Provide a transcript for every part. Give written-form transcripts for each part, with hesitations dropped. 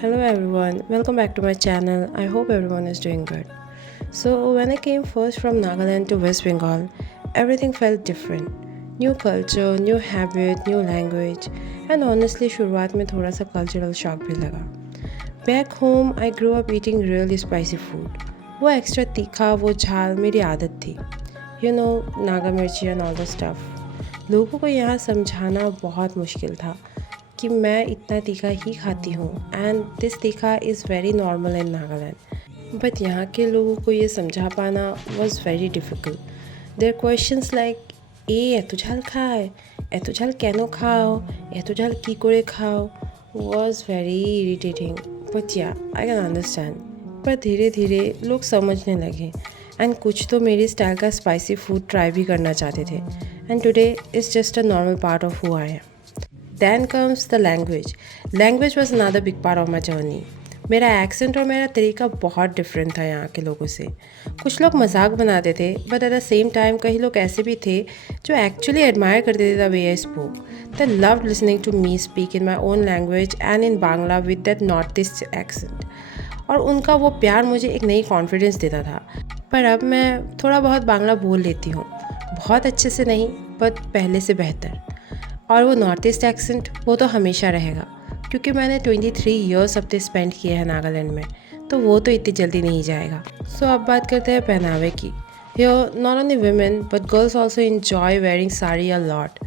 Hello everyone, welcome back to my channel. I hope everyone is doing good. So, when I came first from Nagaland to West Bengal, everything felt different. New culture, new habit, new language, and honestly, शुरुआत में थोड़ा सा cultural shock भी लगा. Back home, I grew up eating really spicy food. वो extra तीखा, वो झाल मेरी आदत थी. You know, नागा मिर्ची and all the stuff. लोगों को यहाँ समझाना बहुत मुश्किल था कि मैं इतना तीखा ही खाती हूँ and this tikha is very normal in Nagaland but यहाँ के लोगों को ये समझा पाना was very difficult there questions like এত ঝাল খায় এত ঝাল কেন খাও এত ঝাল কী করে খাও वॉज वेरी इरिटेटिंग बट या आई कैन अंडरस्टैंड पर धीरे धीरे लोग समझने लगे एंड कुछ तो मेरी स्टाइल का स्पाइसी फूड ट्राई भी करना चाहते थे and today is just a normal part of who I am Then comes the language. Language was another big part of my journey. मेरा एक्सेंट और मेरा तरीका बहुत डिफरेंट था यहाँ के लोगों से. कुछ लोग मजाक बनाते थे but at the same time कई लोग ऐसे भी थे जो एक्चुअली एडमायर करते थे the way I spoke. They loved listening to me speak in my own language and in Bangla with that north east accent. और उनका वो प्यार मुझे एक नई कॉन्फिडेंस देता था. पर अब मैं थोड़ा बहुत बांग्ला बोल लेती हूँ. बहुत अच्छे से नहीं बट पहले से बेहतर. और वो नॉर्थ ईस्ट एक्सेंट वो तो हमेशा रहेगा क्योंकि मैंने 23 ईयर्स अपने स्पेंड किए हैं नागालैंड में तो वो तो इतनी जल्दी नहीं जाएगा. सो अब बात करते हैं पहनावे की. Here, not only women but girls also enjoy wearing sari a lot,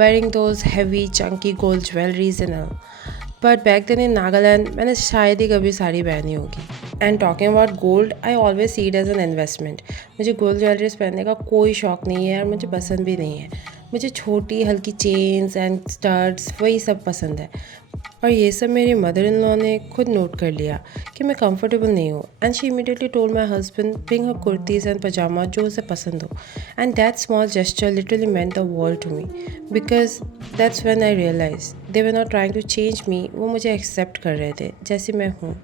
wearing those heavy chunky gold jewelries and all. But back then in Nagaland मैंने शायद ही कभी साड़ी पहनी होगी. And talking about gold I always see it as an investment. मुझे gold jewelleries पहनने का कोई शौक़ नहीं है और मुझे पसंद भी नहीं है. मुझे छोटी हल्की चेन्स एंड स्टड्स वही सब पसंद है. और ये सब मेरी मदर इन लॉ ने खुद नोट कर लिया कि मैं कंफर्टेबल नहीं हूँ and she immediately told my husband bring her kurtis and pyjama जो उसे पसंद हो. And that small gesture literally meant the world to me because that's when I realise they were not trying to change me. वो मुझे accept कर रहे थे जैसे मैं हूँ.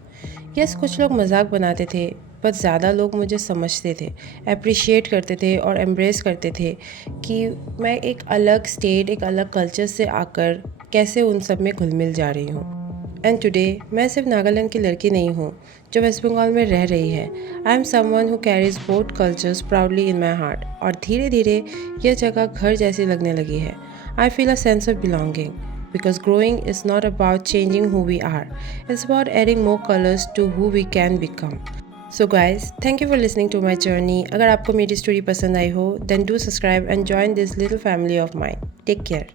यस कुछ लोग मजाक बनाते थे बट ज़्यादा लोग मुझे समझते थे, अप्रिशिएट करते थे और एम्ब्रेस करते थे कि मैं एक अलग स्टेट एक अलग कल्चर से आकर कैसे उन सब में घुल मिल जा रही हूँ. एंड टुडे मैं सिर्फ नागालैंड की लड़की नहीं हूँ जो वेस्ट बंगाल में रह रही है. I am someone who carries both cultures proudly in my heart. और धीरे धीरे यह जगह घर जैसी लगने लगी है. I feel a sense of belonging. Because growing is not about changing who we are, it's about adding more colors to who we can become. So guys, thank you for listening to my journey. अगर आपको मेरी story पसंद आई हो then do subscribe and join this little family of mine. Take care.